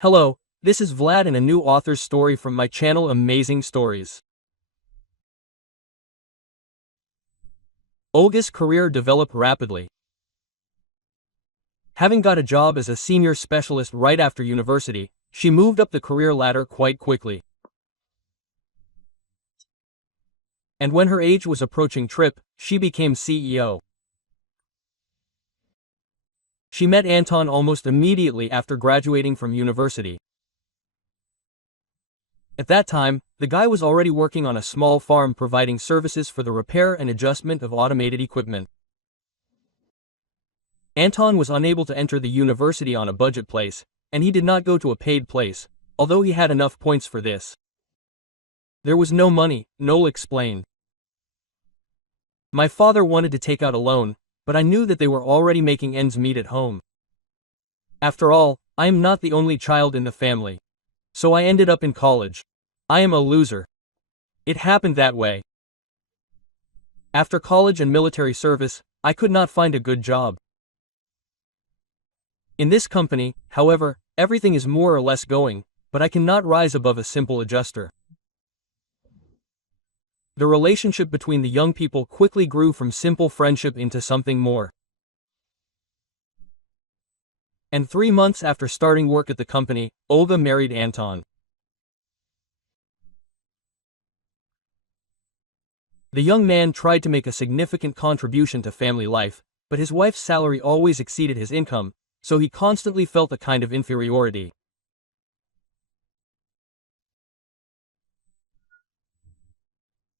Hello, this is Vlad and a new author's story from my channel Amazing Stories. Olga's career developed rapidly. Having got a job as a senior specialist right after university, she moved up the career ladder quite quickly. And when her age was approaching trip, she became CEO. She met Anton almost immediately after graduating from university. At that time, the guy was already working on a small farm providing services for the repair and adjustment of automated equipment. Anton was unable to enter the university on a budget place, and he did not go to a paid place, although he had enough points for this. There was no money, Noel explained. My father wanted to take out a loan, but I knew that they were already making ends meet at home. After all, I am not the only child in the family. So I ended up in college. I am a loser. It happened that way. After college and military service, I could not find a good job. In this company, however, everything is more or less going, but I cannot rise above a simple adjuster. The relationship between the young people quickly grew from simple friendship into something more. And 3 months after starting work at the company, Olga married Anton. The young man tried to make a significant contribution to family life, but his wife's salary always exceeded his income, so he constantly felt a kind of inferiority.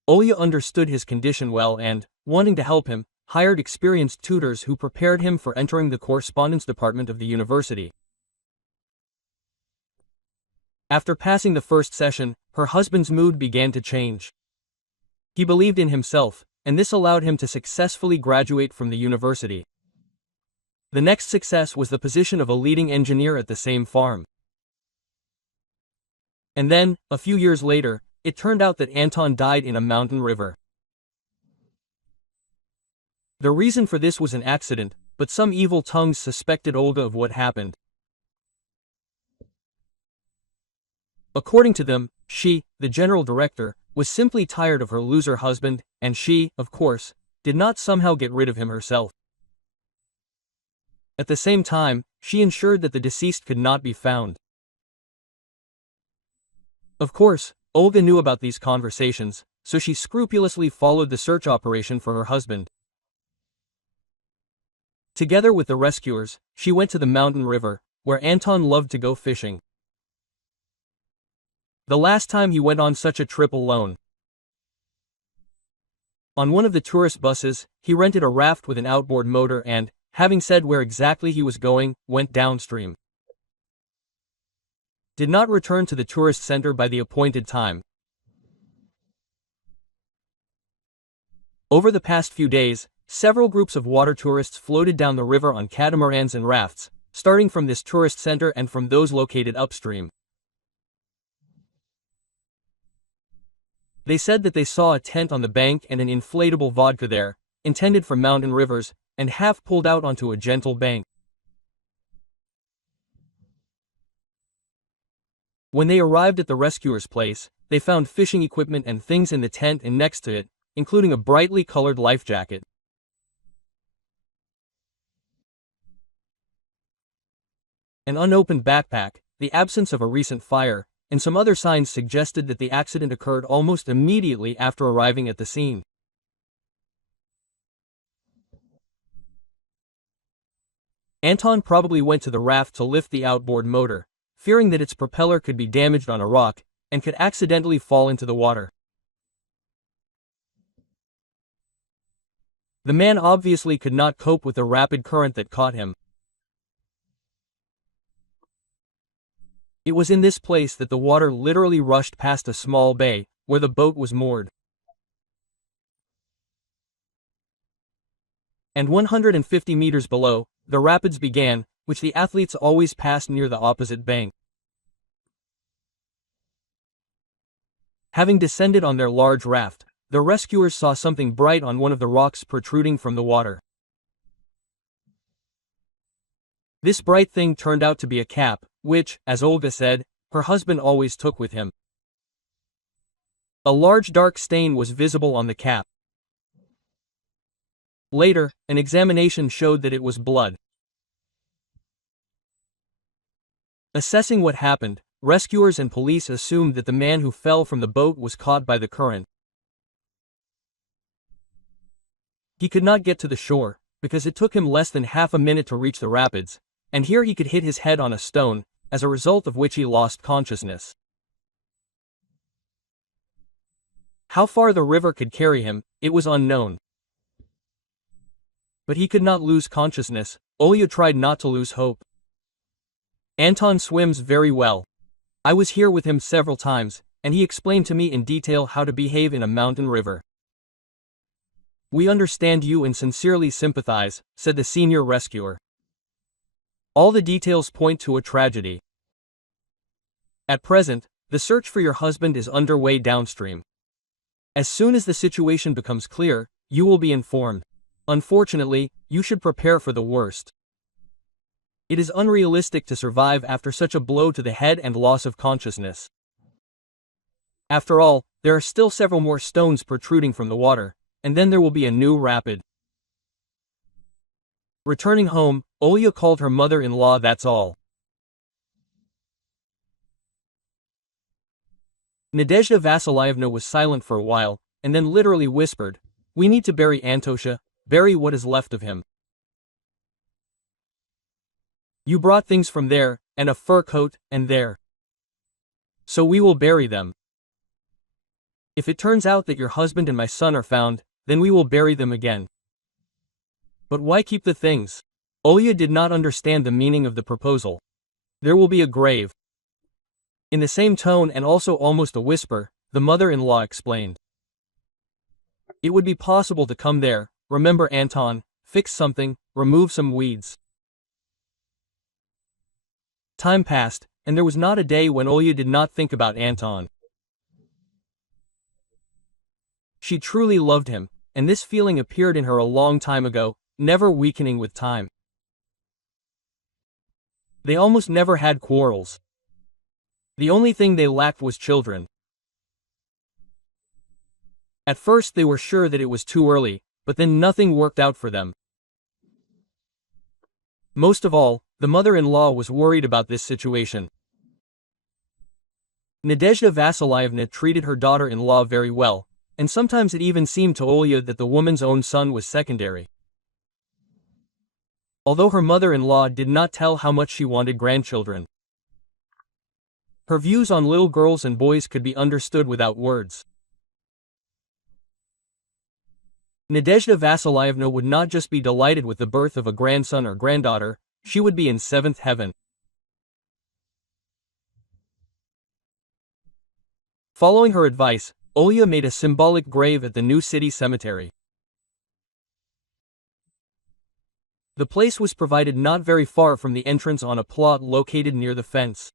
Olga understood his condition well and, wanting to help him, hired experienced tutors who prepared him for entering the correspondence department of the university. After passing the first session, her husband's mood began to change. He believed in himself, and this allowed him to successfully graduate from the university. The next success was the position of a leading engineer at the same farm. And then, a few years later, it turned out that Anton died in a mountain river. The reason for this was an accident, but some evil tongues suspected Olga of what happened. According to them, she, the general director, was simply tired of her loser husband, and she, of course, did not somehow get rid of him herself. At the same time, she ensured that the deceased could not be found. Of course, Olga knew about these conversations, so she scrupulously followed the search operation for her husband. Together with the rescuers, she went to the mountain river, where Anton loved to go fishing. The last time he went on such a trip alone. On one of the tourist buses, he rented a raft with an outboard motor and, having said where exactly he was going, went downstream. Did not return to the tourist center by the appointed time. Over the past few days, several groups of water tourists floated down the river on catamarans and rafts, starting from this tourist center and from those located upstream. They said that they saw a tent on the bank and an inflatable vodka there, intended for mountain rivers, and half pulled out onto a gentle bank. When they arrived at the rescuer's place, they found fishing equipment and things in the tent and next to it, including a brightly colored life jacket. An unopened backpack, the absence of a recent fire, and some other signs suggested that the accident occurred almost immediately after arriving at the scene. Anton probably went to the raft to lift the outboard motor, fearing that its propeller could be damaged on a rock, and could accidentally fall into the water. The man obviously could not cope with the rapid current that caught him. It was in this place that the water literally rushed past a small bay, where the boat was moored. And 150 meters below, the rapids began, which the athletes always passed near the opposite bank. Having descended on their large raft, the rescuers saw something bright on one of the rocks protruding from the water. This bright thing turned out to be a cap, which, as Olga said, her husband always took with him. A large dark stain was visible on the cap. Later, an examination showed that it was blood. Assessing what happened, rescuers and police assumed that the man who fell from the boat was caught by the current. He could not get to the shore, because it took him less than half a minute to reach the rapids, and here he could hit his head on a stone, as a result of which he lost consciousness. How far the river could carry him, it was unknown. But he could not lose consciousness. Olya tried not to lose hope. Anton swims very well. I was here with him several times, and he explained to me in detail how to behave in a mountain river. We understand you and sincerely sympathize, said the senior rescuer. All the details point to a tragedy. At present, the search for your husband is underway downstream. As soon as the situation becomes clear, you will be informed. Unfortunately, you should prepare for the worst. It is unrealistic to survive after such a blow to the head and loss of consciousness. After all, there are still several more stones protruding from the water, and then there will be a new rapid. Returning home, Olya called her mother-in-law. That's all. Nadezhda Vasilyevna was silent for a while, and then literally whispered, "We need to bury Antosha, bury what is left of him. You brought things from there, and a fur coat, and there. So we will bury them. If it turns out that your husband and my son are found, then we will bury them again. But why keep the things?" Olya did not understand the meaning of the proposal. "There will be a grave." In the same tone and also almost a whisper, the mother-in-law explained. It would be possible to come there, remember Anton, fix something, remove some weeds. Time passed, and there was not a day when Olya did not think about Anton. She truly loved him, and this feeling appeared in her a long time ago, never weakening with time. They almost never had quarrels. The only thing they lacked was children. At first they were sure that it was too early, but then nothing worked out for them. Most of all, the mother-in-law was worried about this situation. Nadezhda Vasilyevna treated her daughter-in-law very well, and sometimes it even seemed to Olya that the woman's own son was secondary. Although her mother-in-law did not tell how much she wanted grandchildren. Her views on little girls and boys could be understood without words. Nadezhda Vasilyevna would not just be delighted with the birth of a grandson or granddaughter, she would be in seventh heaven. Following her advice, Olya made a symbolic grave at the new city cemetery. The place was provided not very far from the entrance on a plot located near the fence.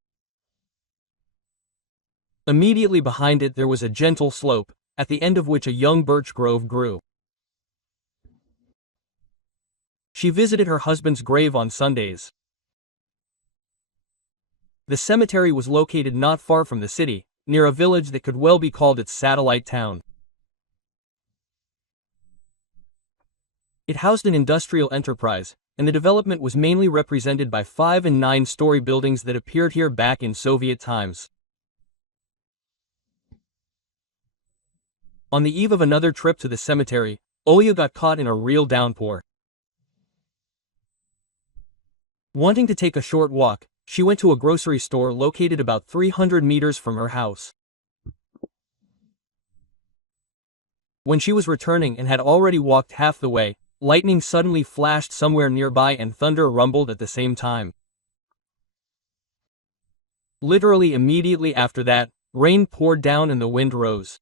Immediately behind it there was a gentle slope, at the end of which a young birch grove grew. She visited her husband's grave on Sundays. The cemetery was located not far from the city, near a village that could well be called its satellite town. It housed an industrial enterprise, and the development was mainly represented by 5- and 9-story buildings that appeared here back in Soviet times. On the eve of another trip to the cemetery, Olya got caught in a real downpour. Wanting to take a short walk, she went to a grocery store located about 300 meters from her house. When she was returning and had already walked half the way, lightning suddenly flashed somewhere nearby and thunder rumbled at the same time. Literally immediately after that, rain poured down and the wind rose.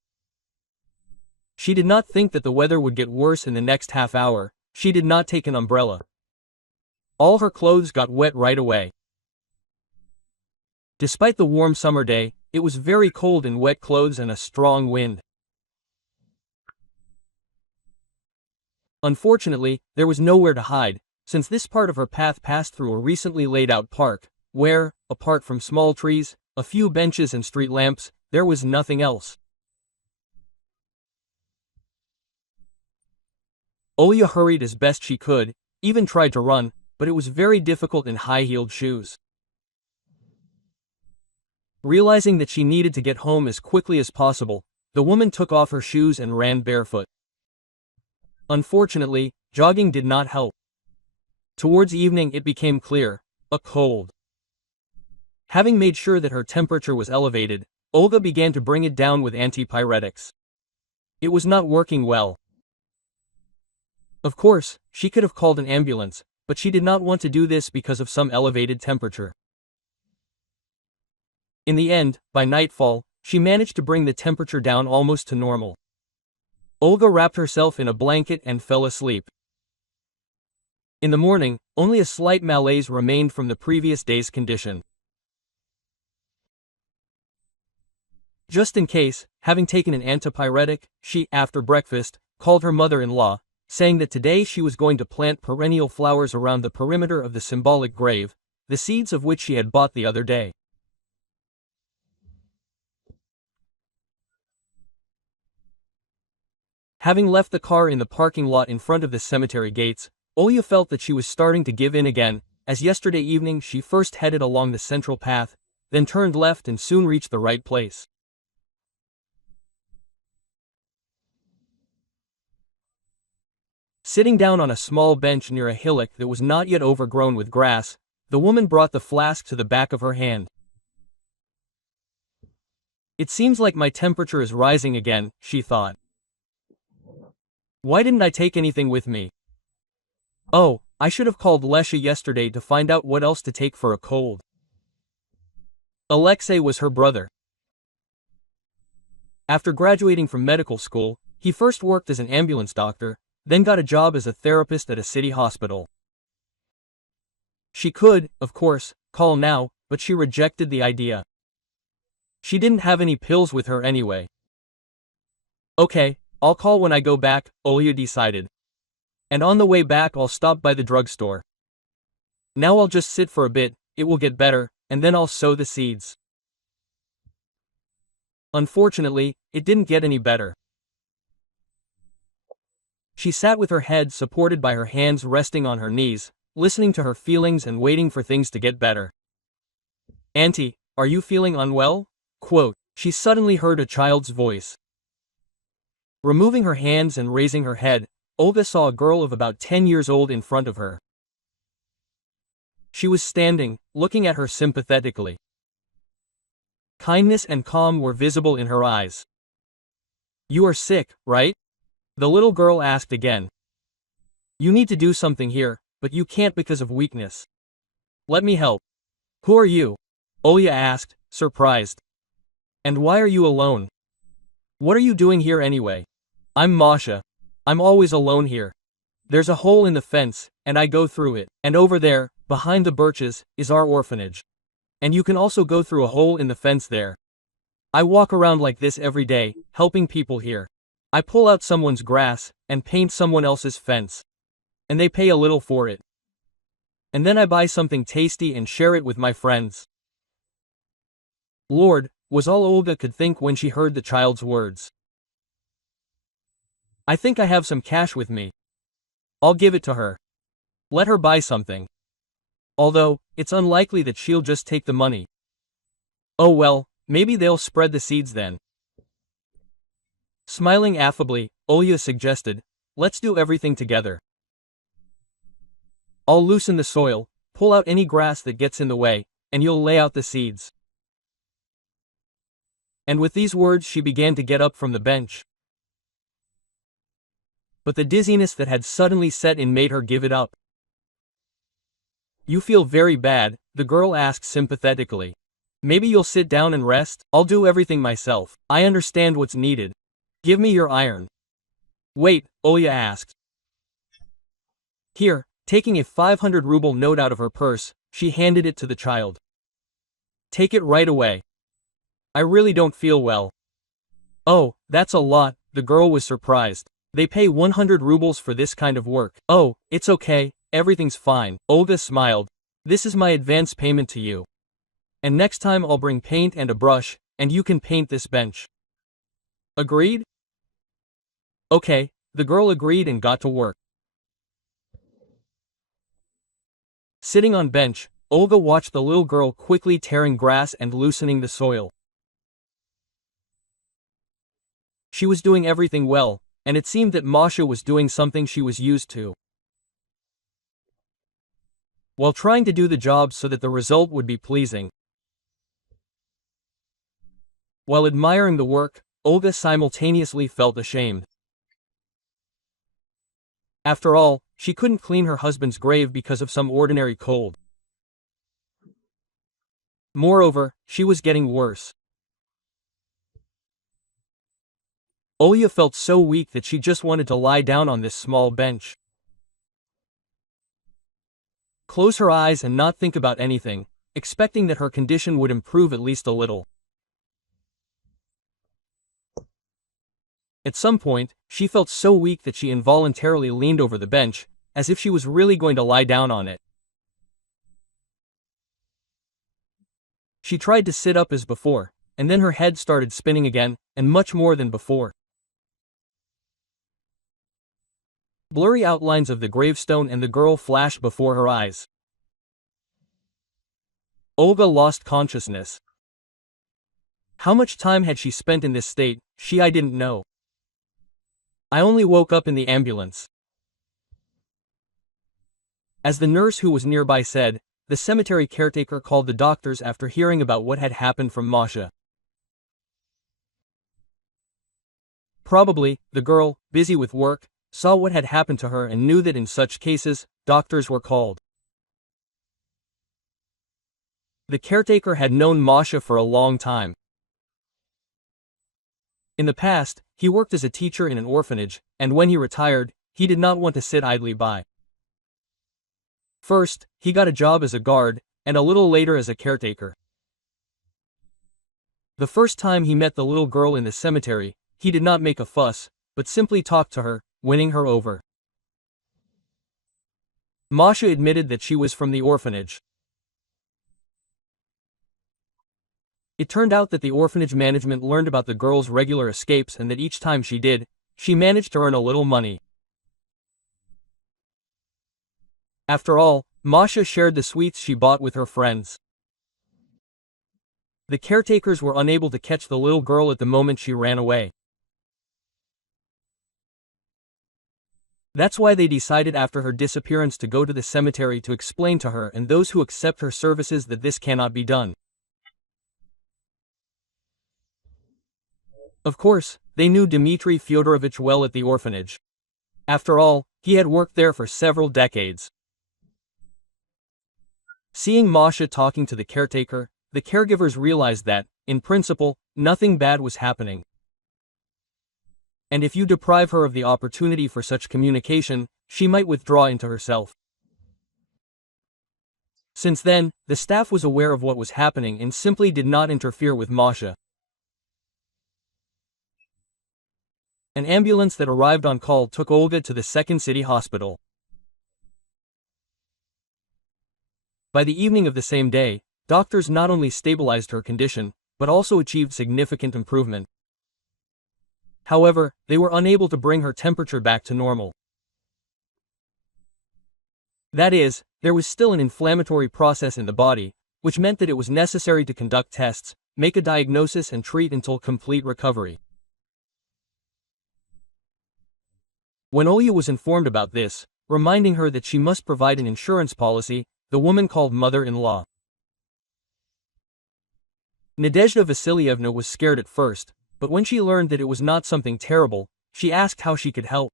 She did not think that the weather would get worse in the next half hour. She did not take an umbrella. All her clothes got wet right away. Despite the warm summer day, it was very cold in wet clothes and a strong wind. Unfortunately, there was nowhere to hide, since this part of her path passed through a recently laid out park, where, apart from small trees, a few benches and street lamps, there was nothing else. Olya hurried as best she could, even tried to run, but it was very difficult in high-heeled shoes. Realizing that she needed to get home as quickly as possible, the woman took off her shoes and ran barefoot. Unfortunately, jogging did not help. Towards evening it became clear, a cold. Having made sure that her temperature was elevated, Olga began to bring it down with antipyretics. It was not working well. Of course, she could have called an ambulance, but she did not want to do this because of some elevated temperature. In the end, by nightfall, she managed to bring the temperature down almost to normal. Olga wrapped herself in a blanket and fell asleep. In the morning, only a slight malaise remained from the previous day's condition. Just in case, having taken an antipyretic, she, after breakfast, called her mother-in-law, saying that today she was going to plant perennial flowers around the perimeter of the symbolic grave, the seeds of which she had bought the other day. Having left the car in the parking lot in front of the cemetery gates, Olya felt that she was starting to give in again, as yesterday evening she first headed along the central path, then turned left and soon reached the right place. Sitting down on a small bench near a hillock that was not yet overgrown with grass, the woman brought the flask to the back of her hand. It seems like my temperature is rising again, she thought. Why didn't I take anything with me? Oh, I should have called Lesha yesterday to find out what else to take for a cold. Alexei was her brother. After graduating from medical school, he first worked as an ambulance doctor, then got a job as a therapist at a city hospital. She could, of course, call now, but she rejected the idea. She didn't have any pills with her anyway. Okay, I'll call when I go back, Olya decided. And on the way back I'll stop by the drugstore. Now I'll just sit for a bit, it will get better, and then I'll sow the seeds. Unfortunately, it didn't get any better. She sat with her head supported by her hands resting on her knees, listening to her feelings and waiting for things to get better. Auntie, are you feeling unwell? Quote, she suddenly heard a child's voice. Removing her hands and raising her head, Olga saw a girl of about 10 years old in front of her. She was standing, looking at her sympathetically. Kindness and calm were visible in her eyes. You are sick, right? The little girl asked again. You need to do something here, but you can't because of weakness. Let me help. Who are you? Olya asked, surprised. And why are you alone? What are you doing here anyway? I'm Masha. I'm always alone here. There's a hole in the fence, and I go through it. And over there, behind the birches, is our orphanage. And you can also go through a hole in the fence there. I walk around like this every day, helping people here. I pull out someone's grass, and paint someone else's fence. And they pay a little for it. And then I buy something tasty and share it with my friends. Lord, was all Olga could think when she heard the child's words. I think I have some cash with me. I'll give it to her. Let her buy something. Although, it's unlikely that she'll just take the money. Oh well, maybe they'll spread the seeds then. Smiling affably, Olya suggested, let's do everything together. I'll loosen the soil, pull out any grass that gets in the way, and you'll lay out the seeds. And with these words she began to get up from the bench. But the dizziness that had suddenly set in made her give it up. You feel very bad, the girl asked sympathetically. Maybe you'll sit down and rest? I'll do everything myself. I understand what's needed. Give me your iron. Wait, Olya asked. Here, taking a 500 ruble note out of her purse, she handed it to the child. Take it right away. I really don't feel well. Oh, that's a lot, the girl was surprised. They pay 100 rubles for this kind of work. Oh, it's okay, everything's fine. Olga smiled. This is my advance payment to you. And next time I'll bring paint and a brush, and you can paint this bench. Agreed? Okay, the girl agreed and got to work. Sitting on bench, Olga watched the little girl quickly tearing grass and loosening the soil. She was doing everything well, and it seemed that Masha was doing something she was used to. While trying to do the job so that the result would be pleasing. While admiring the work, Olga simultaneously felt ashamed. After all, she couldn't clean her husband's grave because of some ordinary cold. Moreover, she was getting worse. Olga felt so weak that she just wanted to lie down on this small bench. Close her eyes and not think about anything, expecting that her condition would improve at least a little. At some point, she felt so weak that she involuntarily leaned over the bench, as if she was really going to lie down on it. She tried to sit up as before, and then her head started spinning again, and much more than before. Blurry outlines of the gravestone and the girl flashed before her eyes. Olga lost consciousness. How much time had she spent in this state? I didn't know. I only woke up in the ambulance. As the nurse who was nearby said, the cemetery caretaker called the doctors after hearing about what had happened from Masha. Probably, the girl, busy with work, saw what had happened to her and knew that in such cases, doctors were called. The caretaker had known Masha for a long time. In the past, he worked as a teacher in an orphanage, and when he retired, he did not want to sit idly by. First, he got a job as a guard, and a little later as a caretaker. The first time he met the little girl in the cemetery, he did not make a fuss, but simply talked to her, winning her over. Masha admitted that she was from the orphanage. It turned out that the orphanage management learned about the girl's regular escapes and that each time she did, she managed to earn a little money. After all, Masha shared the sweets she bought with her friends. The caretakers were unable to catch the little girl at the moment she ran away. That's why they decided after her disappearance to go to the cemetery to explain to her and those who accept her services that this cannot be done. Of course, they knew Dmitry Fyodorovich well at the orphanage. After all, he had worked there for several decades. Seeing Masha talking to the caretaker, the caregivers realized that, in principle, nothing bad was happening. And if you deprive her of the opportunity for such communication, she might withdraw into herself. Since then, the staff was aware of what was happening and simply did not interfere with Masha. An ambulance that arrived on call took Olga to the second city hospital. By the evening of the same day, doctors not only stabilized her condition, but also achieved significant improvement. However, they were unable to bring her temperature back to normal. That is, there was still an inflammatory process in the body, which meant that it was necessary to conduct tests, make a diagnosis and treat until complete recovery. When Olga was informed about this, reminding her that she must provide an insurance policy, the woman called mother-in-law. Nadezhda Vasilievna was scared at first, but when she learned that it was not something terrible, she asked how she could help.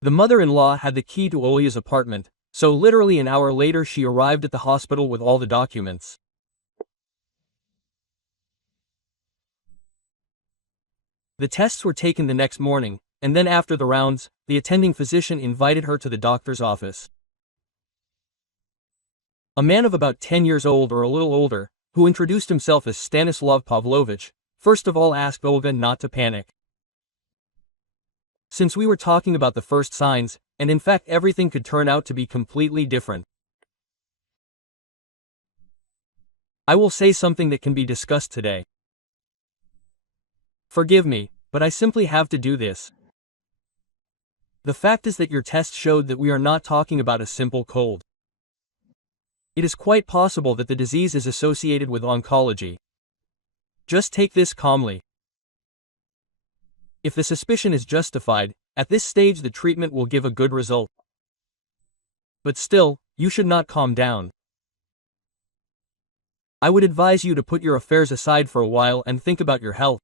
The mother-in-law had the key to Olga's apartment, so literally an hour later she arrived at the hospital with all the documents. The tests were taken the next morning, and then after the rounds, the attending physician invited her to the doctor's office. A man of about 10 years old or a little older, who introduced himself as Stanislav Pavlovich, first of all asked Olga not to panic. since we were talking about the first signs, and in fact everything could turn out to be completely different. I will say something that can be discussed today. Forgive me, but I simply have to do this. The fact is that your test showed that we are not talking about a simple cold. It is quite possible that the disease is associated with oncology. Just take this calmly. If the suspicion is justified, at this stage the treatment will give a good result. But still, you should not calm down. I would advise you to put your affairs aside for a while and think about your health.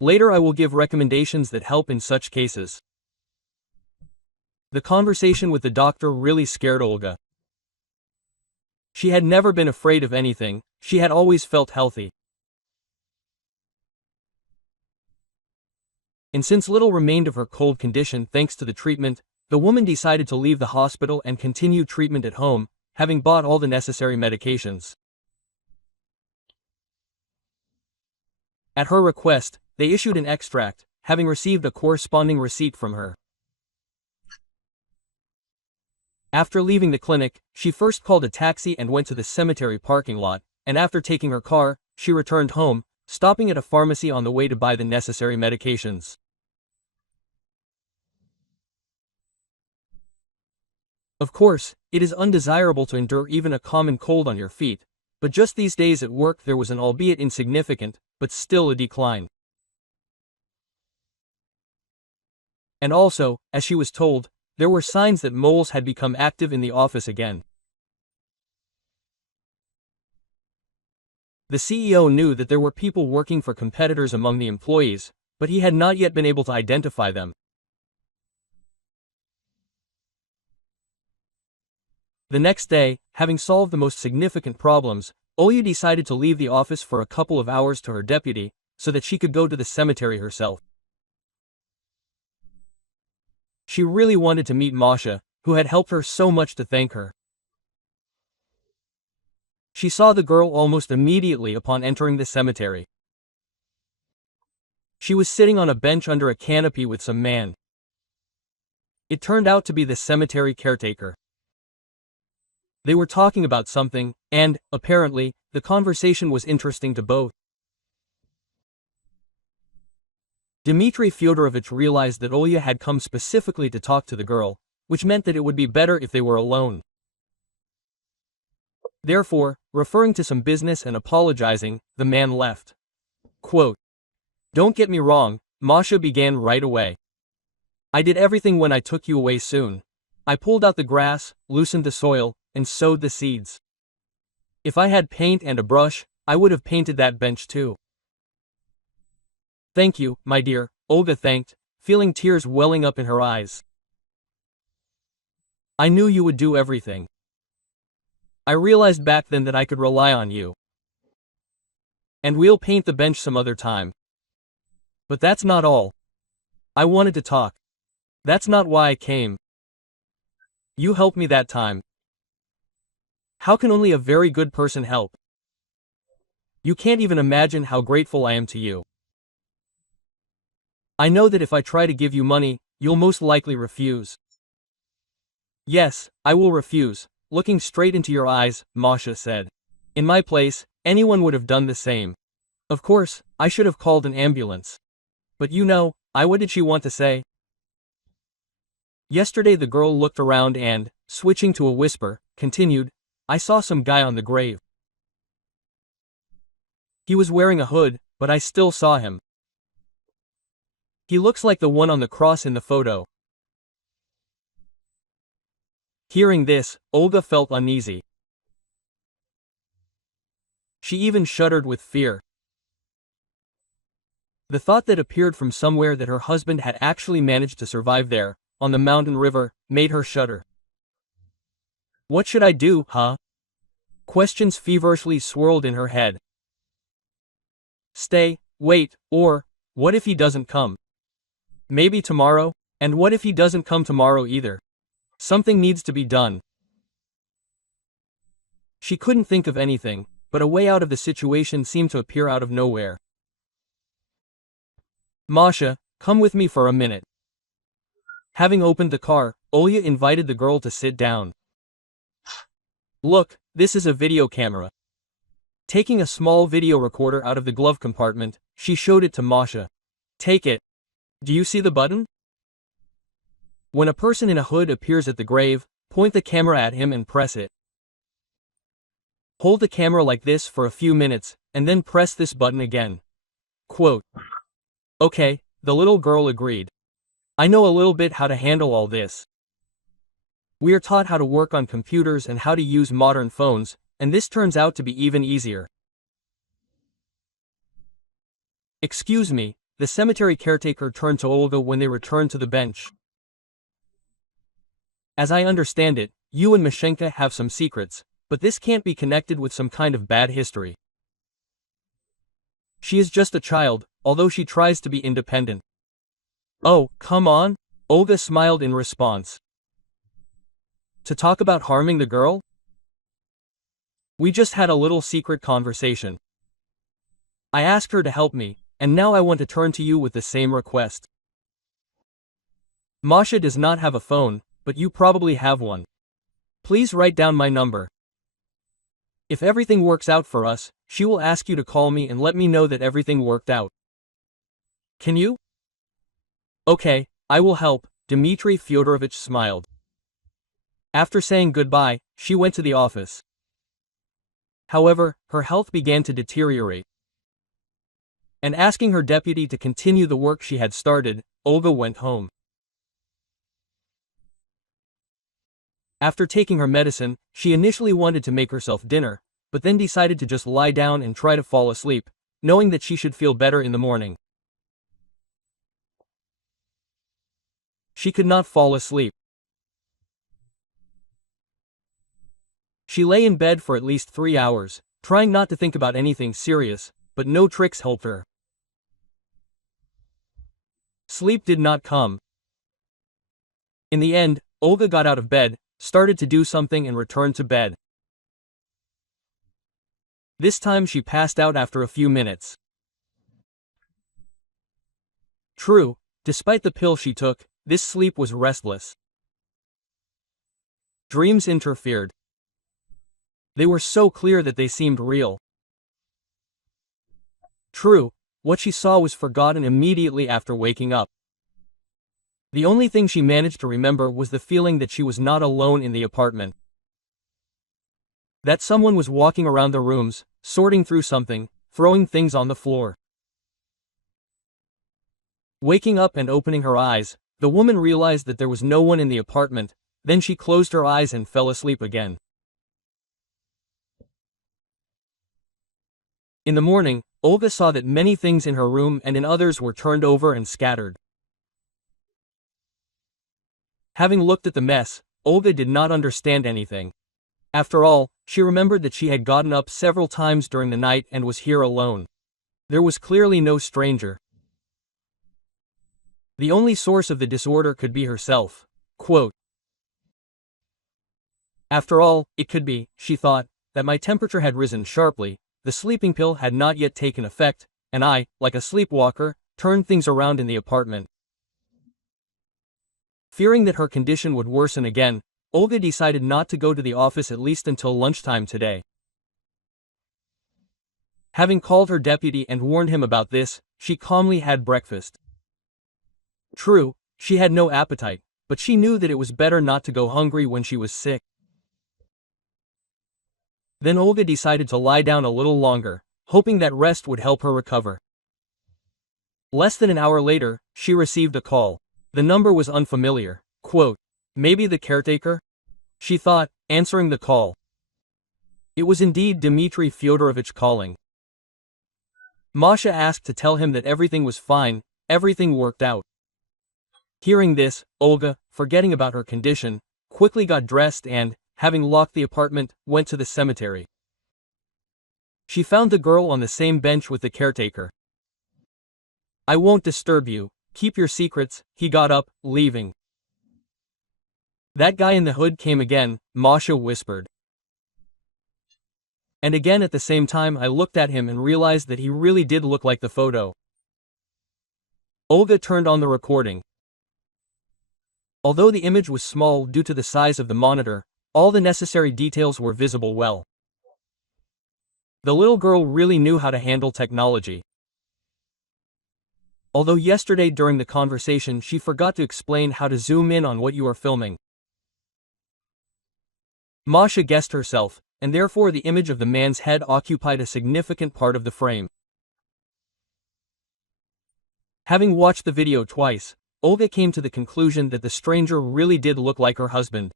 Later I will give recommendations that help in such cases. The conversation with the doctor really scared Olga. She had never been afraid of anything, she had always felt healthy. And since little remained of her cold condition thanks to the treatment, the woman decided to leave the hospital and continue treatment at home, having bought all the necessary medications. At her request, they issued an extract, having received a corresponding receipt from her. After leaving the clinic, she first called a taxi and went to the cemetery parking lot, and after taking her car, she returned home, stopping at a pharmacy on the way to buy the necessary medications. Of course, it is undesirable to endure even a common cold on your feet, but just these days at work there was an albeit insignificant, but still a decline. And also, as she was told, there were signs that moles had become active in the office again. The CEO knew that there were people working for competitors among the employees, but he had not yet been able to identify them. The next day, having solved the most significant problems, Olya decided to leave the office for a couple of hours to her deputy, so that she could go to the cemetery herself. She really wanted to meet Masha, who had helped her so much, to thank her. She saw the girl almost immediately upon entering the cemetery. She was sitting on a bench under a canopy with some man. It turned out to be the cemetery caretaker. They were talking about something, and, apparently, the conversation was interesting to both. Dmitry Fyodorovich realized that Olya had come specifically to talk to the girl, which meant that it would be better if they were alone. Therefore, referring to some business and apologizing, the man left. Quote, "Don't get me wrong," Masha began right away. "I did everything when I took you away soon. I pulled out the grass, loosened the soil, and sowed the seeds. If I had paint and a brush, I would have painted that bench too." "Thank you, my dear," Olga thanked, feeling tears welling up in her eyes. "I knew you would do everything. I realized back then that I could rely on you. And we'll paint the bench some other time. But that's not all. I wanted to talk. That's not why I came. You helped me that time. How can only a very good person help? You can't even imagine how grateful I am to you. I know that if I try to give you money, you'll most likely refuse." "Yes, I will refuse," looking straight into your eyes, Masha said. "In my place, anyone would have done the same. Of course, I should have called an ambulance. But you know, what did she want to say?" Yesterday the girl looked around and, switching to a whisper, continued, "I saw some guy on the grave. He was wearing a hood, but I still saw him. He looks like the one on the cross in the photo." Hearing this, Olga felt uneasy. She even shuddered with fear. The thought that appeared from somewhere that her husband had actually managed to survive there, on the mountain river, made her shudder. What should I do, huh? Questions feverishly swirled in her head. Stay, wait, or, what if he doesn't come? Maybe tomorrow? And what if he doesn't come tomorrow either? Something needs to be done. She couldn't think of anything, but a way out of the situation seemed to appear out of nowhere. "Masha, come with me for a minute. Having opened the car, Olga invited the girl to sit down. Look, this is a video camera. Taking a small video recorder out of the glove compartment, she showed it to Masha. Take it. Do you see the button? When a person in a hood appears at the grave, point the camera at him and press it. Hold the camera like this for a few minutes, and then press this button again. Quote. Okay, the little girl agreed. I know a little bit how to handle all this. We are taught how to work on computers and how to use modern phones, and this turns out to be even easier. Excuse me, the cemetery caretaker turned to Olga when they returned to the bench. As I understand it, you and Mashenka have some secrets, but this can't be connected with some kind of bad history. She is just a child, although she tries to be independent. Oh, come on? Olga smiled in response. To talk about harming the girl? We just had a little secret conversation. I asked her to help me, and now I want to turn to you with the same request. Masha does not have a phone, but you probably have one. Please write down my number. If everything works out for us, she will ask you to call me and let me know that everything worked out. Can you? Okay, I will help, Dmitry Fyodorovich smiled. After saying goodbye, she went to the office. However, her health began to deteriorate. And asking her deputy to continue the work she had started, Olga went home. After taking her medicine, she initially wanted to make herself dinner, but then decided to just lie down and try to fall asleep, knowing that she should feel better in the morning. She could not fall asleep. She lay in bed for at least 3 hours, trying not to think about anything serious, but no tricks helped her. Sleep did not come. In the end, Olga got out of bed, started to do something and returned to bed. This time she passed out after a few minutes. True, despite the pill she took, this sleep was restless. Dreams interfered. They were so clear that they seemed real. True, what she saw was forgotten immediately after waking up. The only thing she managed to remember was the feeling that she was not alone in the apartment. That someone was walking around the rooms, sorting through something, throwing things on the floor. Waking up and opening her eyes, the woman realized that there was no one in the apartment, then she closed her eyes and fell asleep again. In the morning, Olga saw that many things in her room and in others were turned over and scattered. Having looked at the mess, Olga did not understand anything. After all, she remembered that she had gotten up several times during the night and was here alone. There was clearly no stranger. The only source of the disorder could be herself. Quote. After all, it could be, she thought, that my temperature had risen sharply, the sleeping pill had not yet taken effect, and I, like a sleepwalker, turned things around in the apartment. Fearing that her condition would worsen again, Olga decided not to go to the office at least until lunchtime today. Having called her deputy and warned him about this, she calmly had breakfast. True, she had no appetite, but she knew that it was better not to go hungry when she was sick. Then Olga decided to lie down a little longer, hoping that rest would help her recover. Less than an hour later, she received a call. The number was unfamiliar. Quote, maybe the caretaker? She thought, answering the call. It was indeed Dmitry Fyodorovich calling. Masha asked to tell him that everything was fine, everything worked out. Hearing this, Olga, forgetting about her condition, quickly got dressed and, having locked the apartment, went to the cemetery. She found the girl on the same bench with the caretaker. I won't disturb you, keep your secrets, he got up, leaving. That guy in the hood came again, Masha whispered. And again at the same time I looked at him and realized that he really did look like the photo. Olga turned on the recording. Although the image was small due to the size of the monitor, all the necessary details were visible well. The little girl really knew how to handle technology. Although yesterday during the conversation she forgot to explain how to zoom in on what you are filming. Masha guessed herself, and therefore the image of the man's head occupied a significant part of the frame. Having watched the video twice, Olga came to the conclusion that the stranger really did look like her husband.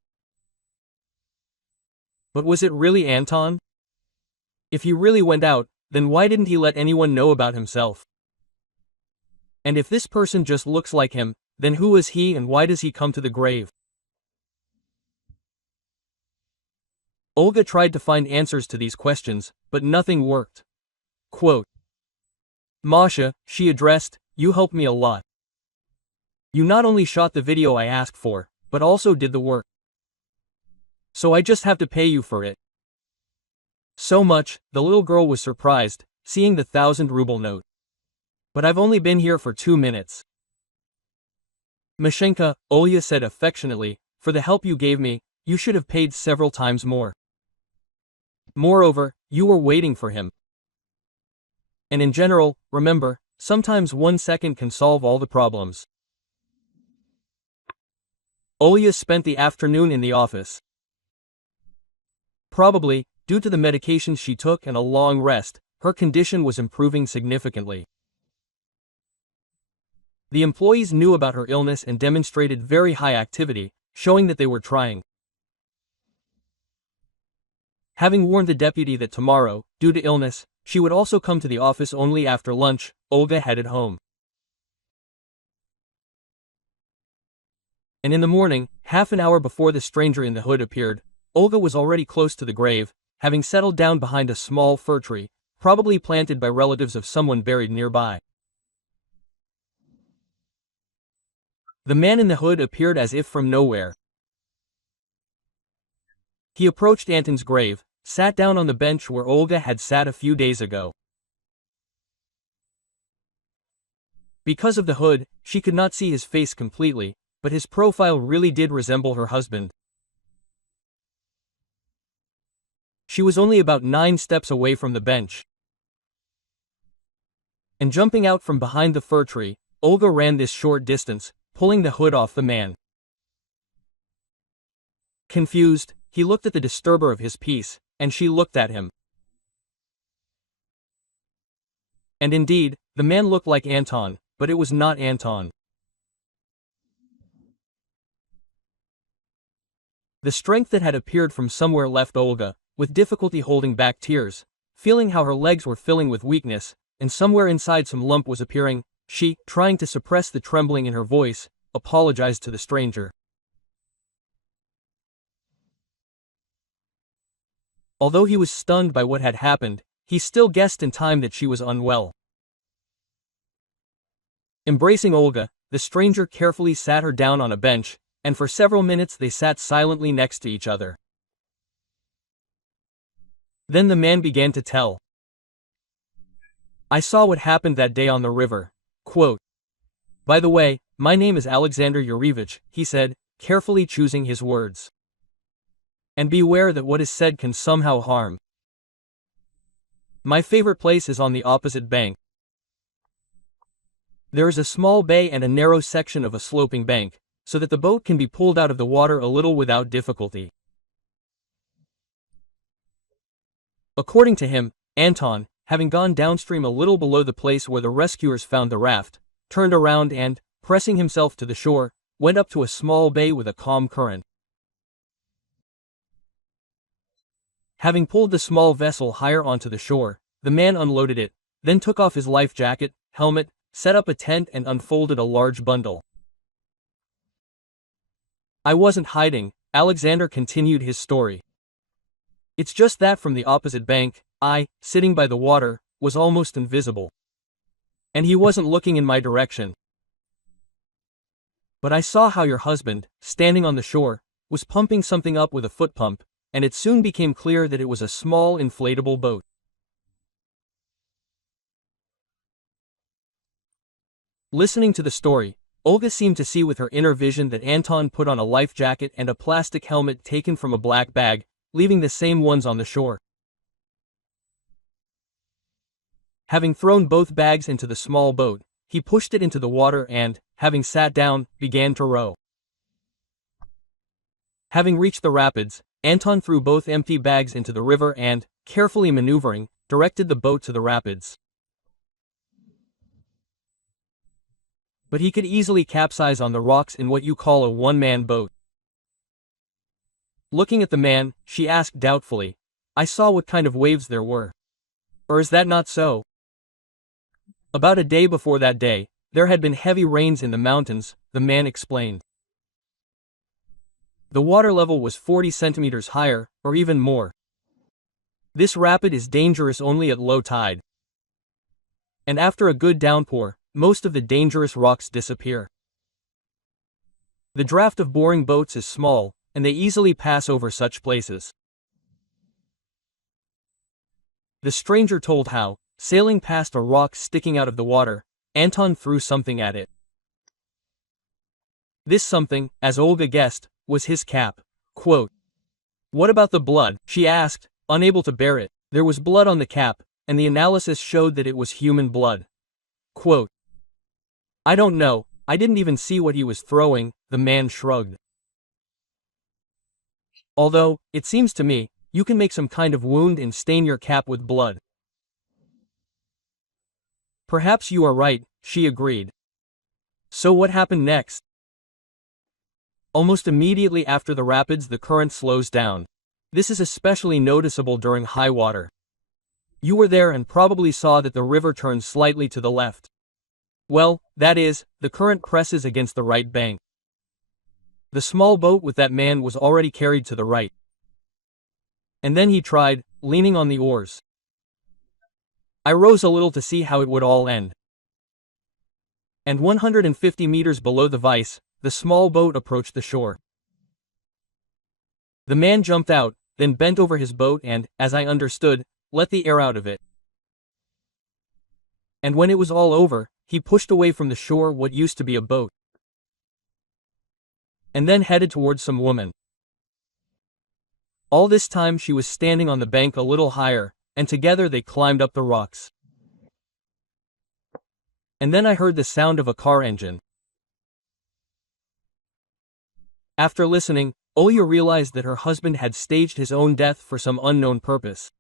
But was it really Anton? If he really went out, then why didn't he let anyone know about himself? And if this person just looks like him, then who is he and why does he come to the grave? Olga tried to find answers to these questions, but nothing worked. Quote, Masha, she addressed, you helped me a lot. You not only shot the video I asked for, but also did the work. So I just have to pay you for it. So much, the little girl was surprised, seeing the 1,000-ruble note. But I've only been here for 2 minutes. Mashenka, Olya said affectionately, for the help you gave me, you should have paid several times more. Moreover, you were waiting for him. And in general, remember, sometimes 1 second can solve all the problems. Olya spent the afternoon in the office. Probably, due to the medications she took and a long rest, her condition was improving significantly. The employees knew about her illness and demonstrated very high activity, showing that they were trying. Having warned the deputy that tomorrow, due to illness, she would also come to the office only after lunch, Olga headed home. And in the morning, half an hour before the stranger in the hood appeared, Olga was already close to the grave, having settled down behind a small fir tree, probably planted by relatives of someone buried nearby. The man in the hood appeared as if from nowhere. He approached Anton's grave, sat down on the bench where Olga had sat a few days ago. Because of the hood, she could not see his face completely, but his profile really did resemble her husband. She was only about 9 steps away from the bench. And jumping out from behind the fir tree, Olga ran this short distance, pulling the hood off the man. Confused, he looked at the disturber of his peace, and she looked at him. And indeed, the man looked like Anton, but it was not Anton. The strength that had appeared from somewhere left Olga, with difficulty holding back tears, feeling how her legs were filling with weakness, and somewhere inside some lump was appearing. She, trying to suppress the trembling in her voice, apologized to the stranger. Although he was stunned by what had happened, he still guessed in time that she was unwell. Embracing Olga, the stranger carefully sat her down on a bench, and for several minutes they sat silently next to each other. Then the man began to tell. I saw what happened that day on the river. Quote, By the way, my name is Alexander Yurievich, he said, carefully choosing his words. And beware that what is said can somehow harm. My favorite place is on the opposite bank. There is a small bay and a narrow section of a sloping bank, so that the boat can be pulled out of the water a little without difficulty. According to him, Anton, having gone downstream a little below the place where the rescuers found the raft, turned around and, pressing himself to the shore, went up to a small bay with a calm current. Having pulled the small vessel higher onto the shore, the man unloaded it, then took off his life jacket, helmet, set up a tent and unfolded a large bundle. I wasn't hiding, Alexander continued his story. It's just that from the opposite bank, I, sitting by the water, was almost invisible. And he wasn't looking in my direction. But I saw how your husband, standing on the shore, was pumping something up with a foot pump, and it soon became clear that it was a small inflatable boat. Listening to the story, Olga seemed to see with her inner vision that Anton put on a life jacket and a plastic helmet taken from a black bag, leaving the same ones on the shore. Having thrown both bags into the small boat, he pushed it into the water and, having sat down, began to row. Having reached the rapids, Anton threw both empty bags into the river and, carefully maneuvering, directed the boat to the rapids. But he could easily capsize on the rocks in what you call a one-man boat. Looking at the man, she asked doubtfully, "I saw what kind of waves there were. Or is that not so?" About a day before that day, there had been heavy rains in the mountains, the man explained. The water level was 40 centimeters higher, or even more. This rapid is dangerous only at low tide. And after a good downpour, most of the dangerous rocks disappear. The draft of boring boats is small, and they easily pass over such places. The stranger told how, sailing past a rock sticking out of the water, Anton threw something at it. This something, as Olga guessed, was his cap. Quote, "What about the blood?" she asked, unable to bear it. There was blood on the cap, and the analysis showed that it was human blood. Quote, "I don't know, I didn't even see what he was throwing," the man shrugged. "Although, it seems to me, you can make some kind of wound and stain your cap with blood." "Perhaps you are right," she agreed. So what happened next? Almost immediately after the rapids, the current slows down. This is especially noticeable during high water. You were there and probably saw that the river turns slightly to the left. Well, that is, the current presses against the right bank. The small boat with that man was already carried to the right. And then he tried, leaning on the oars. I rose a little to see how it would all end. And 150 meters below the vice, the small boat approached the shore. The man jumped out, then bent over his boat and, as I understood, let the air out of it. And when it was all over, he pushed away from the shore what used to be a boat. And then headed towards some woman. All this time she was standing on the bank a little higher, and together they climbed up the rocks. And then I heard the sound of a car engine. After listening, Olya realized that her husband had staged his own death for some unknown purpose.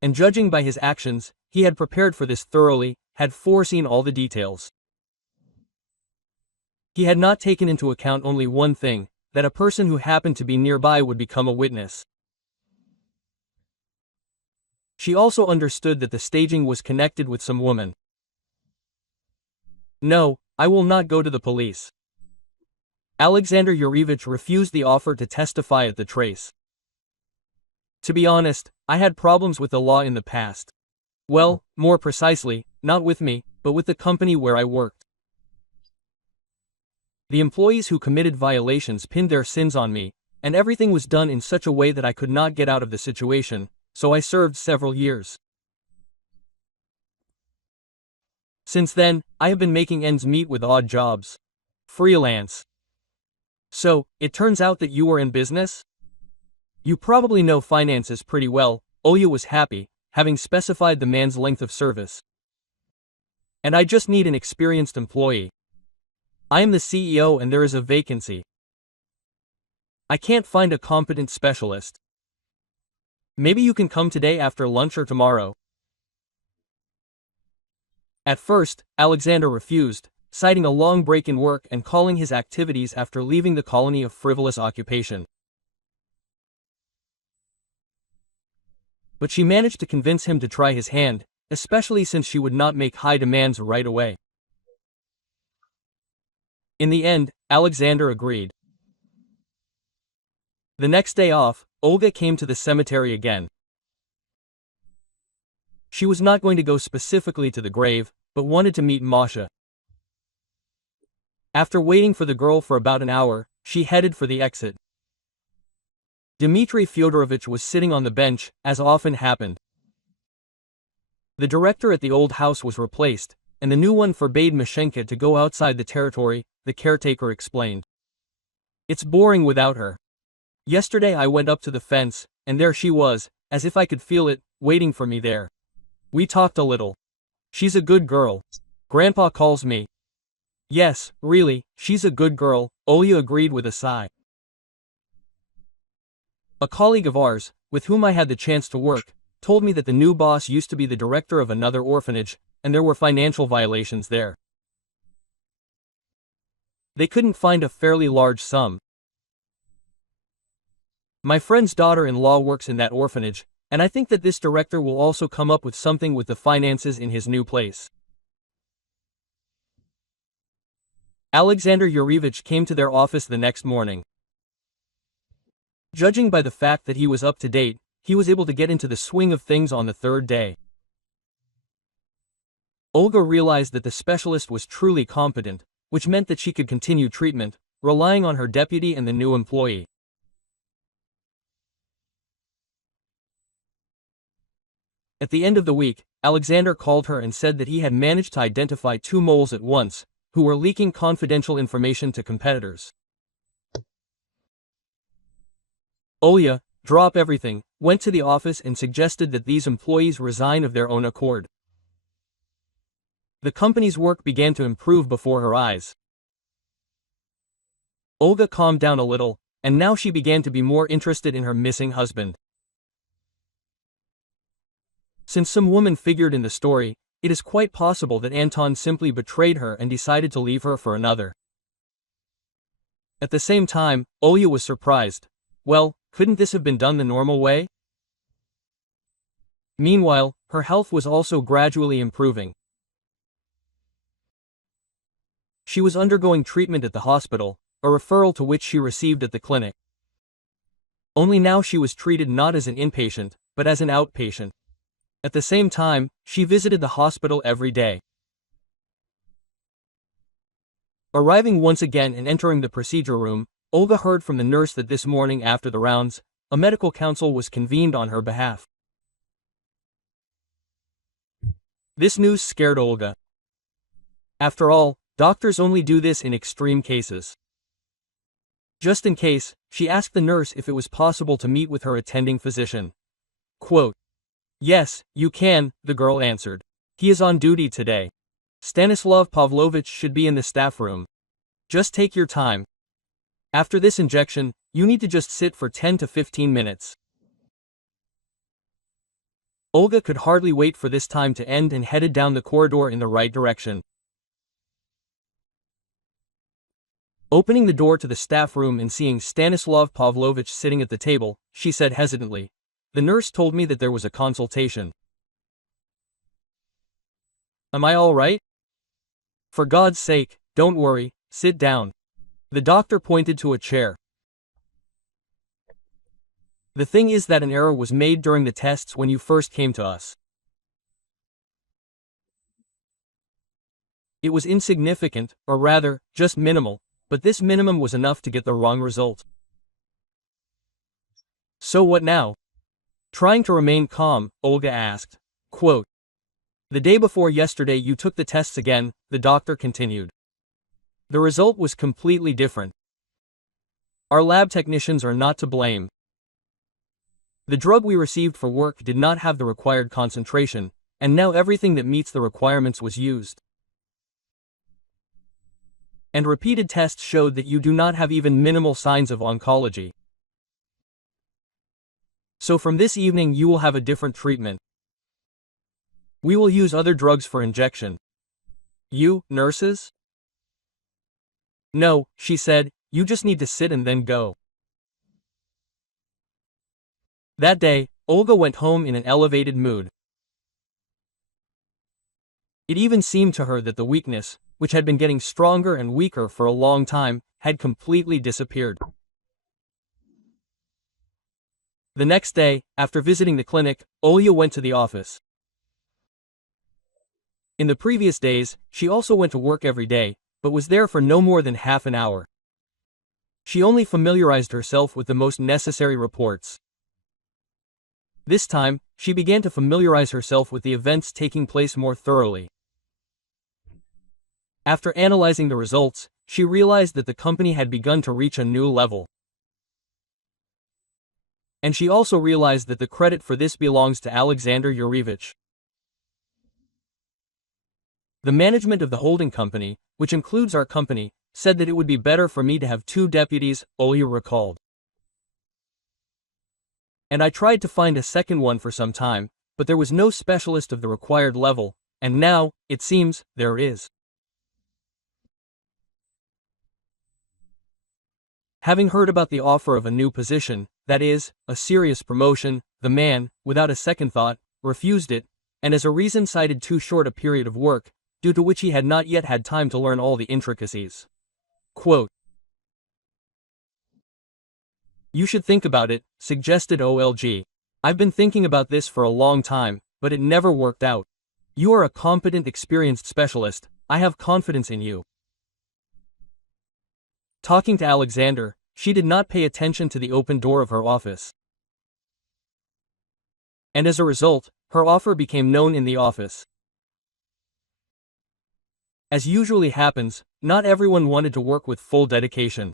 And judging by his actions, he had prepared for this thoroughly, had foreseen all the details. He had not taken into account only one thing, that a person who happened to be nearby would become a witness. She also understood that the staging was connected with some woman. "No, I will not go to the police." Alexander Yurievich refused the offer to testify at the trace. "To be honest, I had problems with the law in the past. Well, more precisely, not with me, but with the company where I worked. The employees who committed violations pinned their sins on me, and everything was done in such a way that I could not get out of the situation, so I served several years. Since then, I have been making ends meet with odd jobs. Freelance. So, it turns out that you were in business? You probably know finances pretty well." Olya was happy, having specified the man's length of service. "And I just need an experienced employee. I am the CEO and there is a vacancy. I can't find a competent specialist. Maybe you can come today after lunch or tomorrow." At first, Alexander refused, citing a long break in work and calling his activities after leaving the colony a frivolous occupation. But she managed to convince him to try his hand, especially since she would not make high demands right away. In the end, Alexander agreed. The next day off, Olga came to the cemetery again. She was not going to go specifically to the grave, but wanted to meet Masha. After waiting for the girl for about an hour, she headed for the exit. Dmitry Fyodorovich was sitting on the bench, as often happened. The director at the old house was replaced, and the new one forbade Mashenka to go outside the territory, the caretaker explained. It's boring without her. Yesterday I went up to the fence, and there she was, as if I could feel it, waiting for me there. We talked a little. She's a good girl. Grandpa calls me. Yes, really, she's a good girl, Olya agreed with a sigh. A colleague of ours, with whom I had the chance to work, told me that the new boss used to be the director of another orphanage, and there were financial violations there. They couldn't find a fairly large sum. My friend's daughter-in-law works in that orphanage, and I think that this director will also come up with something with the finances in his new place. Alexander Yurievich came to their office the next morning. Judging by the fact that he was up to date, he was able to get into the swing of things on the third day. Olga realized that the specialist was truly competent, which meant that she could continue treatment, relying on her deputy and the new employee. At the end of the week, Alexander called her and said that he had managed to identify 2 moles at once, who were leaking confidential information to competitors. Olya, drop everything, went to the office and suggested that these employees resign of their own accord. The company's work began to improve before her eyes. Olga calmed down a little, and now she began to be more interested in her missing husband. Since some woman figured in the story, it is quite possible that Anton simply betrayed her and decided to leave her for another. At the same time, Olya was surprised. Well, couldn't this have been done the normal way? Meanwhile, her health was also gradually improving. She was undergoing treatment at the hospital, a referral to which she received at the clinic. Only now she was treated not as an inpatient, but as an outpatient. At the same time, she visited the hospital every day. Arriving once again and entering the procedure room, Olga heard from the nurse that this morning after the rounds, a medical council was convened on her behalf. This news scared Olga. After all, doctors only do this in extreme cases. Just in case, she asked the nurse if it was possible to meet with her attending physician. Quote, "Yes, you can," the girl answered. "He is on duty today. Stanislav Pavlovich should be in the staff room. Just take your time. After this injection, you need to just sit for 10 to 15 minutes." Olga could hardly wait for this time to end and headed down the corridor in the right direction. Opening the door to the staff room and seeing Stanislav Pavlovich sitting at the table, she said hesitantly, "The nurse told me that there was a consultation. Am I all right?" "For God's sake, don't worry, sit down." The doctor pointed to a chair. "The thing is that an error was made during the tests when you first came to us. It was insignificant, or rather, just minimal, but this minimum was enough to get the wrong result." "So what now?" Trying to remain calm, Olga asked. Quote, "The day before yesterday you took the tests again," the doctor continued. "The result was completely different. Our lab technicians are not to blame. The drug we received for work did not have the required concentration, and now everything that meets the requirements was used. And repeated tests showed that you do not have even minimal signs of oncology. So from this evening you will have a different treatment. We will use other drugs for injection." "You, nurses?" "No," she said, "you just need to sit and then go." That day, Olga went home in an elevated mood. It even seemed to her that the weakness, which had been getting stronger and weaker for a long time, had completely disappeared. The next day, after visiting the clinic, Olya went to the office. In the previous days, she also went to work every day, but was there for no more than half an hour. She only familiarized herself with the most necessary reports. This time, she began to familiarize herself with the events taking place more thoroughly. After analyzing the results, she realized that the company had begun to reach a new level. And she also realized that the credit for this belongs to Alexander Yurevich. The management of the holding company, which includes our company, said that it would be better for me to have 2 deputies, Olya recalled. And I tried to find a second one for some time, but there was no specialist of the required level, and now, it seems, there is. Having heard about the offer of a new position, that is, a serious promotion, the man, without a second thought, refused it, and as a reason cited too short a period of work, due to which he had not yet had time to learn all the intricacies. Quote, "You should think about it," suggested OLG. "I've been thinking about this for a long time, but it never worked out. You are a competent, experienced specialist, I have confidence in you." Talking to Alexander, she did not pay attention to the open door of her office. And as a result, her offer became known in the office. As usually happens, not everyone wanted to work with full dedication.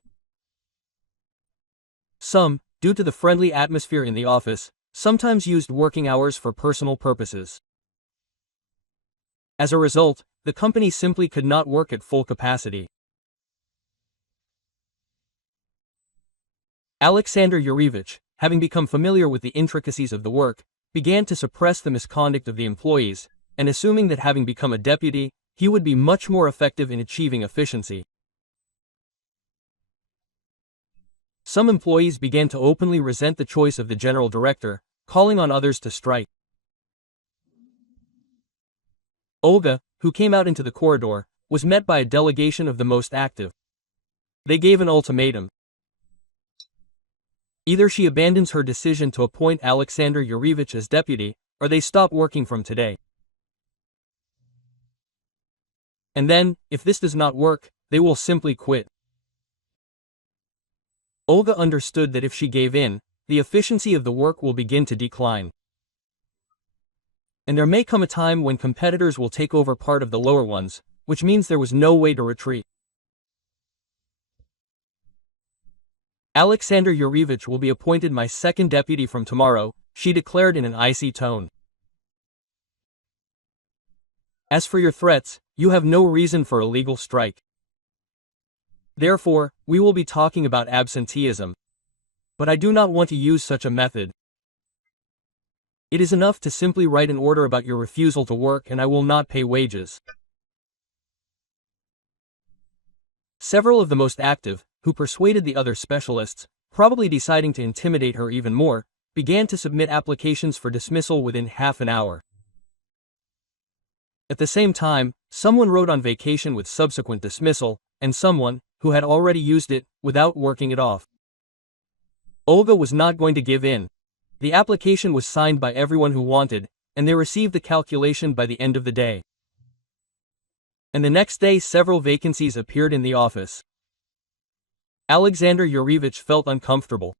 Some, due to the friendly atmosphere in the office, sometimes used working hours for personal purposes. As a result, the company simply could not work at full capacity. Alexander Yurevich, having become familiar with the intricacies of the work, began to suppress the misconduct of the employees, and assuming that having become a deputy, he would be much more effective in achieving efficiency. Some employees began to openly resent the choice of the general director, calling on others to strike. Olga, who came out into the corridor, was met by a delegation of the most active. They gave an ultimatum. Either she abandons her decision to appoint Alexander Yurevich as deputy, or they stop working from today. And then, if this does not work, they will simply quit. Olga understood that if she gave in, the efficiency of the work will begin to decline. And there may come a time when competitors will take over part of the lower ones, which means there was no way to retreat. "Alexander Yurevich will be appointed my second deputy from tomorrow," she declared in an icy tone. "As for your threats, you have no reason for a legal strike. Therefore, we will be talking about absenteeism. But I do not want to use such a method. It is enough to simply write an order about your refusal to work and I will not pay wages." Several of the most active, who persuaded the other specialists, probably deciding to intimidate her even more, began to submit applications for dismissal within half an hour. At the same time, someone wrote on vacation with subsequent dismissal, and someone, who had already used it, without working it off. Olga was not going to give in. The application was signed by everyone who wanted, and they received the calculation by the end of the day. And the next day several vacancies appeared in the office. Alexander Yurevich felt uncomfortable.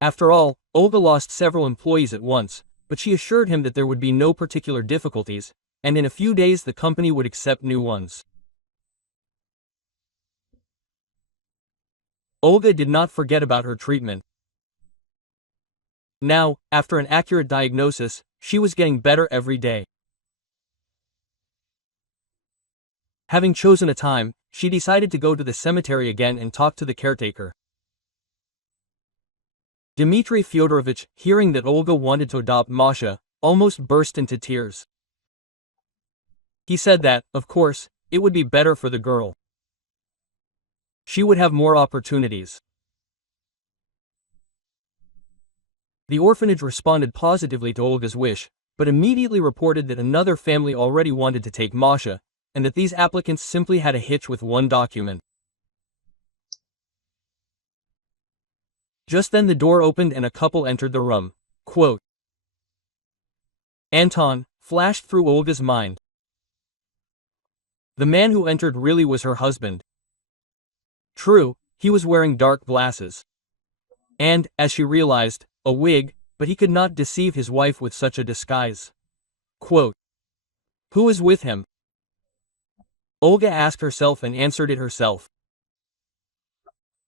After all, Olga lost several employees at once, but she assured him that there would be no particular difficulties, and in a few days the company would accept new ones. Olga did not forget about her treatment. Now, after an accurate diagnosis, she was getting better every day. Having chosen a time, she decided to go to the cemetery again and talk to the caretaker. Dmitry Fyodorovich, hearing that Olga wanted to adopt Masha, almost burst into tears. He said that, of course, it would be better for the girl. She would have more opportunities. The orphanage responded positively to Olga's wish, but immediately reported that another family already wanted to take Masha, and that these applicants simply had a hitch with one document. Just then the door opened and a couple entered the room. Quote, Anton, flashed through Olga's mind. The man who entered really was her husband. True, he was wearing dark glasses. And, as she realized, a wig, but he could not deceive his wife with such a disguise. Quote, Who is with him? Olga asked herself and answered it herself.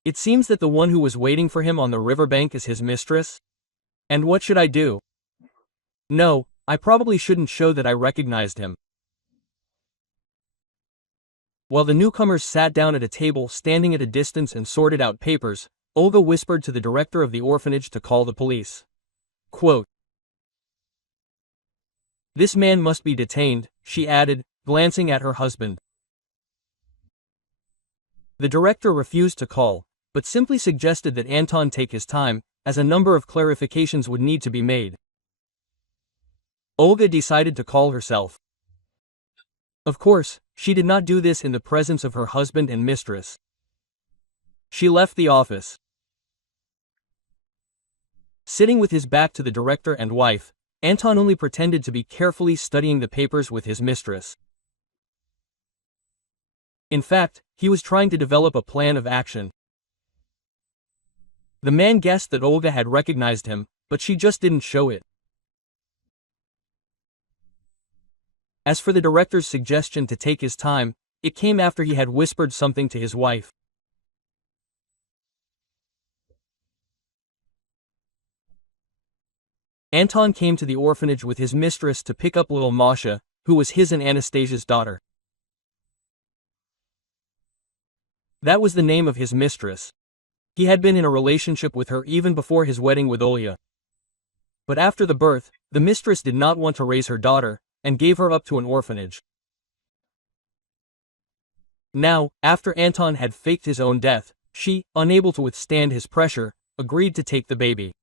It seems that the one who was waiting for him on the riverbank is his mistress. And what should I do? No, I probably shouldn't show that I recognized him. While the newcomers sat down at a table standing at a distance and sorted out papers, Olga whispered to the director of the orphanage to call the police. Quote, "This man must be detained," she added, glancing at her husband. The director refused to call, but simply suggested that Anton take his time, as a number of clarifications would need to be made. Olga decided to call herself. Of course, she did not do this in the presence of her husband and mistress. She left the office. Sitting with his back to the director and wife, Anton only pretended to be carefully studying the papers with his mistress. In fact, he was trying to develop a plan of action. The man guessed that Olga had recognized him, but she just didn't show it. As for the director's suggestion to take his time, it came after he had whispered something to his wife. Anton came to the orphanage with his mistress to pick up little Masha, who was his and Anastasia's daughter. That was the name of his mistress. He had been in a relationship with her even before his wedding with Olya. But after the birth, the mistress did not want to raise her daughter, and gave her up to an orphanage. Now, after Anton had faked his own death, she, unable to withstand his pressure, agreed to take the baby.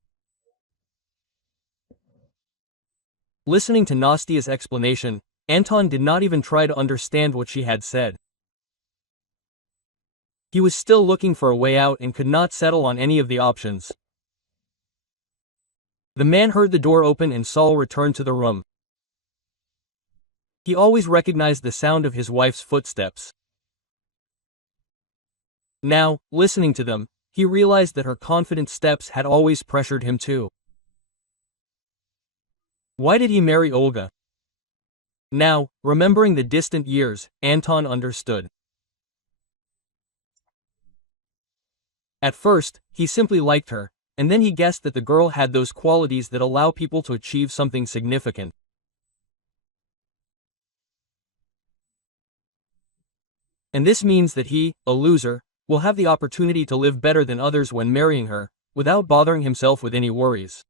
Listening to Nastia's explanation, Anton did not even try to understand what she had said. He was still looking for a way out and could not settle on any of the options. The man heard the door open and Saul returned to the room. He always recognized the sound of his wife's footsteps. Now, listening to them, he realized that her confident steps had always pressured him too. Why did he marry Olga? Now, remembering the distant years, Anton understood. At first, he simply liked her, and then he guessed that the girl had those qualities that allow people to achieve something significant. And this means that he, a loser, will have the opportunity to live better than others when marrying her, without bothering himself with any worries.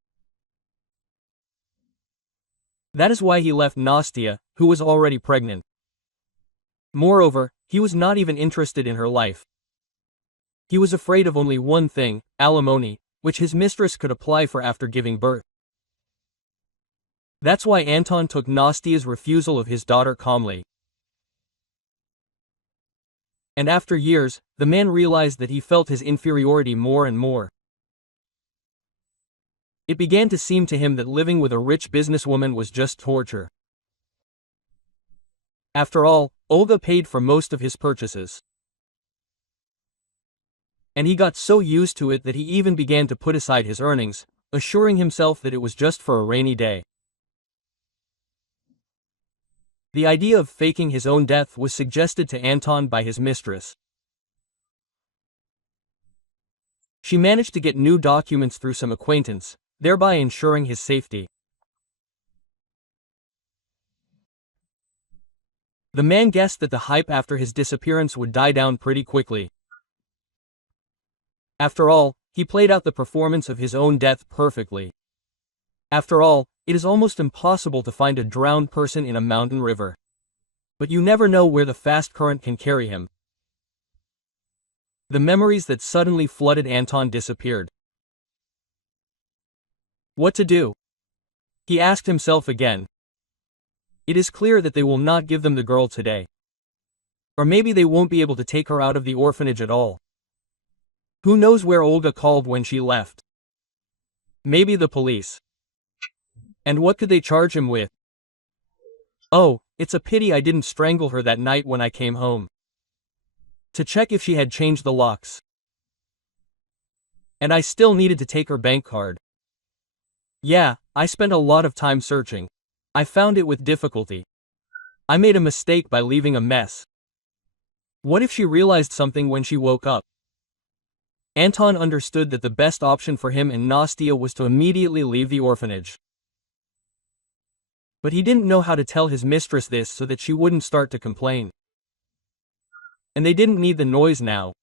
That is why he left Nastia, who was already pregnant. Moreover, he was not even interested in her life. He was afraid of only one thing, alimony, which his mistress could apply for after giving birth. That's why Anton took Nastia's refusal of his daughter calmly. And after years, the man realized that he felt his inferiority more and more. It began to seem to him that living with a rich businesswoman was just torture. After all, Olga paid for most of his purchases. And he got so used to it that he even began to put aside his earnings, assuring himself that it was just for a rainy day. The idea of faking his own death was suggested to Anton by his mistress. She managed to get new documents through some acquaintance, thereby ensuring his safety. The man guessed that the hype after his disappearance would die down pretty quickly. After all, he played out the performance of his own death perfectly. After all, it is almost impossible to find a drowned person in a mountain river. But you never know where the fast current can carry him. The memories that suddenly flooded Anton disappeared. What to do? He asked himself again. It is clear that they will not give them the girl today. Or maybe they won't be able to take her out of the orphanage at all. Who knows where Olga called when she left? Maybe the police. And what could they charge him with? Oh, it's a pity I didn't strangle her that night when I came home. To check if she had changed the locks. And I still needed to take her bank card. Yeah, I spent a lot of time searching. I found it with difficulty. I made a mistake by leaving a mess. What if she realized something when she woke up? Anton understood that the best option for him and Nastia was to immediately leave the orphanage. But he didn't know how to tell his mistress this so that she wouldn't start to complain. And they didn't need the noise now.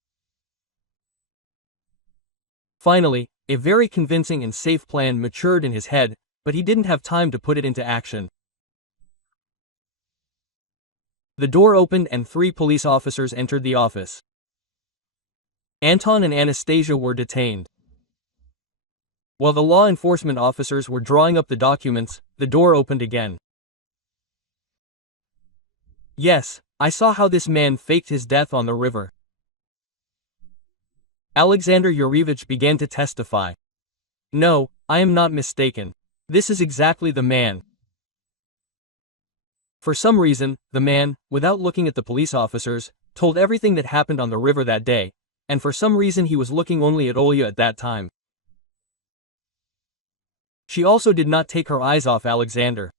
Finally, a very convincing and safe plan matured in his head, but he didn't have time to put it into action. The door opened and 3 police officers entered the office. Anton and Anastasia were detained. While the law enforcement officers were drawing up the documents, the door opened again. Yes, I saw how this man faked his death on the river. Alexander Yurievich began to testify. No, I am not mistaken. This is exactly the man. For some reason, the man, without looking at the police officers, told everything that happened on the river that day, and for some reason he was looking only at Olya at that time. She also did not take her eyes off Alexander.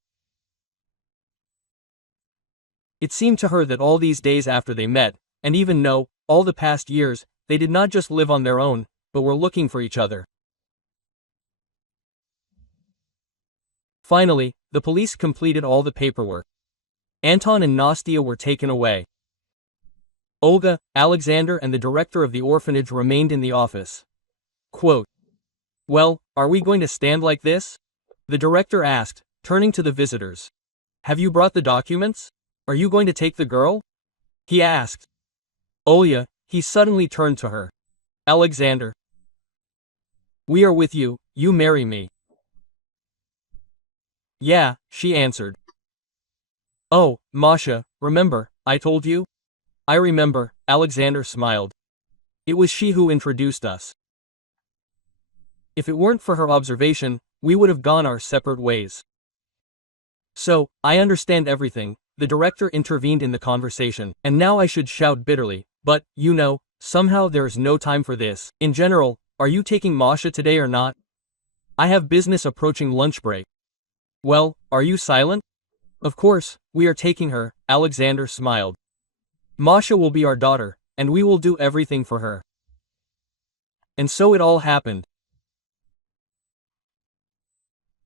It seemed to her that all these days after they met, and even all the past years, they did not just live on their own, but were looking for each other. Finally, the police completed all the paperwork. Anton and Nastia were taken away. Olga, Alexander and the director of the orphanage remained in the office. Quote, "Well, are we going to stand like this?" the director asked, turning to the visitors. "Have you brought the documents? Are you going to take the girl?" he asked. Olya, he suddenly turned to her. "Alexander. We are with you, you marry me." "Yeah," she answered. "Oh, Masha, remember, I told you?" "I remember," Alexander smiled. "It was she who introduced us. If it weren't for her observation, we would have gone our separate ways." "So, I understand everything," the director intervened in the conversation, "and now I should shout bitterly, but, somehow there is no time for this. In general, are you taking Masha today or not? I have business approaching lunch break." "Well, are you silent?" "Of course, we are taking her," Alexander smiled. "Masha will be our daughter, and we will do everything for her." And so it all happened.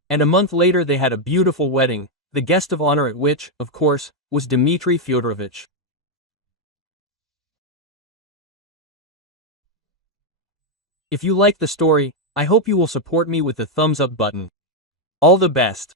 And a month later they had a beautiful wedding, the guest of honor at which, of course, was Dmitry Fyodorovich. If you liked the story, I hope you will support me with the thumbs up button. All the best.